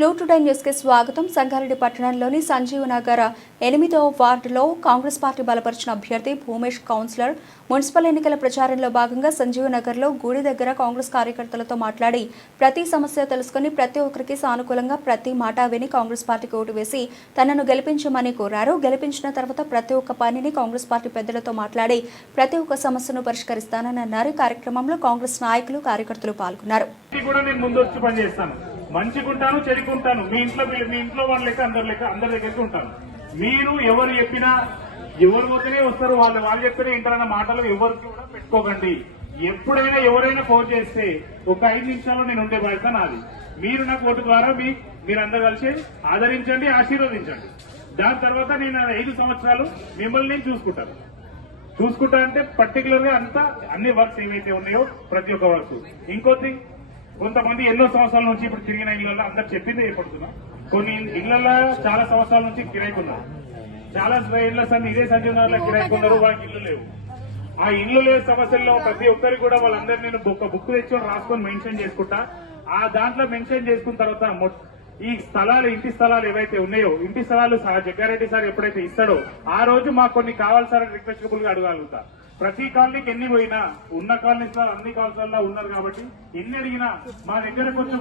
Clue today news కి స్వాగతం. సంగారెడ్డి పట్టణంలోని సంజీవ్ నగర్ 8వ వార్డులో కాంగ్రెస్ పార్టీ బలపరిచిన అభ్యర్థి భూమేష్ కౌన్సిలర్ మున్సిపల్ ఎన్నికల ప్రచారంలో భాగంగా సంజీవ్ నగర్ లో గుడి దగ్గర కాంగ్రెస్ కార్యకర్తలతో మాట్లాడి ప్రతి సమస్య తెలుసుకుని ప్రతి ఒక్కరికి సానుకూలంగా ప్రతి మాట విని కాంగ్రెస్ పార్టీకి ఓటు వేసి తనను గెలిపించమని కోరారు. గెలిపించిన తర్వాత ప్రతి ఒక్క పనిని కాంగ్రెస్ పార్టీ పెద్దలతో మాట్లాడి ప్రతి ఒక్క సమస్యను పరిష్కరిస్తానని అన్నారు. కార్యక్రమంలో కాంగ్రెస్ నాయకులు కార్యకర్తలు పాల్గొన్నారు. మంచిగుంటాను, చెడుకుంటాను. మీ ఇంట్లో వాళ్ళ లెక్క అందరి దగ్గరికి ఉంటాను. మీరు ఎవరు చెప్పినా ఎవరు పోతేనే వస్తారు, వాళ్ళు చెప్తేనే ఇంటారన్న మాటలు ఎవరికి కూడా పెట్టుకోకండి. ఎప్పుడైనా ఎవరైనా ఫోన్ చేస్తే ఒక 5 నిమిషాల్లో నేను ఉండే బాధ్యత నాది. మీరు నాకు ఓటు ద్వారా మీరందరూ కలిసి ఆదరించండి, ఆశీర్వదించండి. దాని తర్వాత నేను 5 సంవత్సరాలు మిమ్మల్ని నేను చూసుకుంటా అంటే పర్టికులర్ గా అంతా అన్ని వర్క్స్ ఏవైతే ఉన్నాయో ప్రతి ఒక్క వర్క్. ఇంకోటి, కొంతమంది ఎన్నో సంవత్సరాల నుంచి ఇప్పుడు తిరిగిన ఇళ్లలో అందరు చెప్పింది ఏర్పడుతున్నాం. కొన్ని ఇళ్లలో చాలా సంవత్సరాల నుంచి కిరాయికున్నారు, చాలా ఇళ్ల ఇదే సంజీవ్ నగర్ లో కిరాయికున్నారు, వాళ్ళకి ఇల్లు లేవు. ఆ ఇల్లు లేని సమస్యల్లో ప్రతి ఒక్కరికి కూడా వాళ్ళందరూ నేను ఒక బుక్ తెచ్చుకొని రాసుకొని మెన్షన్ చేసుకుంటా. ఆ దాంట్లో మెన్షన్ చేసుకున్న తర్వాత ఈ స్థలాలు, ఇంటి స్థలాలు ఏవైతే ఉన్నాయో, ఇంటి స్థలాలు జగ్గారెడ్డి సార్ ఎప్పుడైతే ఇస్తాడో ఆ రోజు మాకు కొన్ని కావాలి సార్ రిక్వెస్టబుల్ గా అడగలుగుతా. ప్రతి కాలనీకి ఎన్ని పోయినా ఉన్న కాలనీస్ లో అన్ని కాలనీలలో ఉన్నారు కాబట్టి ఎన్ని అడిగినా మా దగ్గర కొంచెం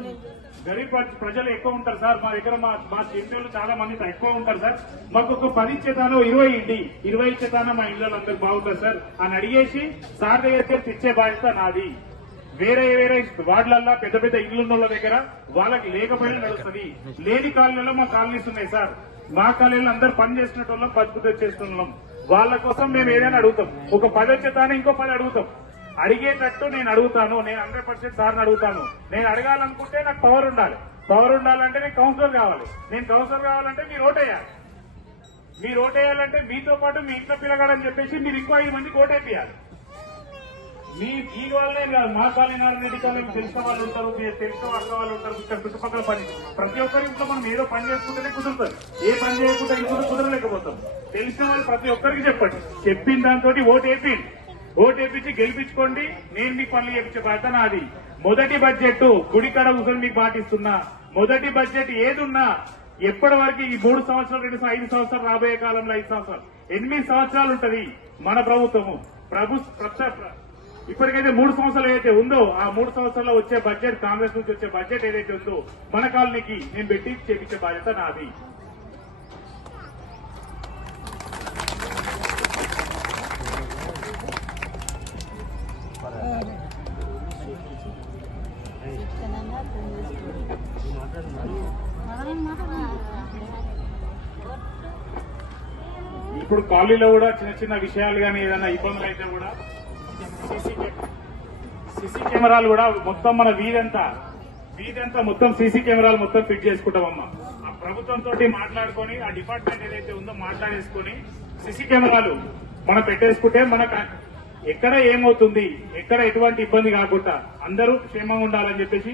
గరీబ్ ప్రజలు ఎక్కువ ఉంటారు సార్. మా దగ్గర మా చెందులు చాలా మంది ఎక్కువ ఉంటారు సార్. మాకు ఒక 10 ఇచ్చేతానో 20 ఇచ్చేతానో మా ఇళ్లలో అందరూ బాగుంటారు సార్ అని అడిగేసి సార్ దగ్గరికి తెచ్చే బాధ్యత నాది. వేరే వార్డులల్లో పెద్ద పెద్ద ఇళ్లున్న దగ్గర వాళ్ళకి లేకపోయినా నడుస్తుంది. లేని కాలనీలో మా కాలనీస్ ఉన్నాయి సార్. మా కాలనీలో అందరూ పని చేస్తున్న వాళ్ళం, బతుకు చేస్తున్నాం. వాళ్ళ కోసం మేము ఏదైనా అడుగుతాం. ఒక 10 వచ్చేతానే ఇంకో 10 అడుగుతాం. అడిగేటట్టు నేను అడుగుతాను. నేను 100% సార్ని అడుగుతాను. నేను అడగాలనుకుంటే నాకు పవర్ ఉండాలి. పవర్ ఉండాలంటే నేను కౌన్సిలర్ కావాలి. నేను కౌన్సిలర్ కావాలంటే మీరు ఓటేయాలి. మీరు ఓటేయాలంటే మీతో పాటు మీ ఇంట్లో పిల్లగాడని చెప్పేసి మీరు ఇంకో 5 మందికి ఓటేపియాలి. ఈ వాళ్ళే కాదు, మా కాలనీ రెడ్డి కాలనీ తెలిసిన వాళ్ళు ఉంటారు, తెలిసిన అక్క వాళ్ళు ఉంటారు, ఇక్కడ చుట్టుపక్కల పని. ప్రతి ఒక్కరి ఇంట్లో మనం ఏదో పని చేసుకుంటేనే కుదురుతుంది. ఏ పని చేయకుండా ఇంట్లో కుదరలేకపోతాం. తెలిసిన వాళ్ళు ప్రతి ఒక్కరికి చెప్పండి. చెప్పిన దాంతో ఓటేపించి గెలిపించుకోండి. నేను మీకు పనులు చేపించే బాధ్యత నాది. మొదటి బడ్జెట్ గుడికాడ కూర్చొని మీకు పాటిస్తున్నా. మొదటి బడ్జెట్ ఏదున్నా ఎప్పటి వరకు ఈ 3 సంవత్సరాలు 5 సంవత్సరాలు, రాబోయే కాలంలో 5 సంవత్సరాలు 8 సంవత్సరాలు ఉంటది మన ప్రభుత్వము. ఇప్పటికైతే 3 సంవత్సరాలు ఏదైతే ఉందో ఆ 3 సంవత్సరాల్లో వచ్చే బడ్జెట్, కాంగ్రెస్ నుంచి వచ్చే బడ్జెట్ ఏదైతే ఉందో మన కాలనీకి నేను పెట్టి చేపించే బాధ్యత నాది. ఇప్పుడు కాలనీలో కూడా చిన్న విషయాలు కానీ ఏదైనా ఇబ్బందులు అయితే కూడా సీసీ కెమెరాలు కూడా మొత్తం మన వీధంతా మొత్తం సీసీ కెమెరాలు మొత్తం ఫిట్ చేసుకుంటామమ్మా. ఆ ప్రభుత్వంతో మాట్లాడుకొని ఆ డిపార్ట్మెంట్ ఏదైతే ఉందో మాట్లాడేసుకుని సీసీ కెమెరాలు మనం పెట్టేసుకుంటే మనకు ఎక్కడ ఏమవుతుంది, ఎక్కడ ఎటువంటి ఇబ్బంది కాకుండా అందరూ క్షేమంగా ఉండాలని చెప్పేసి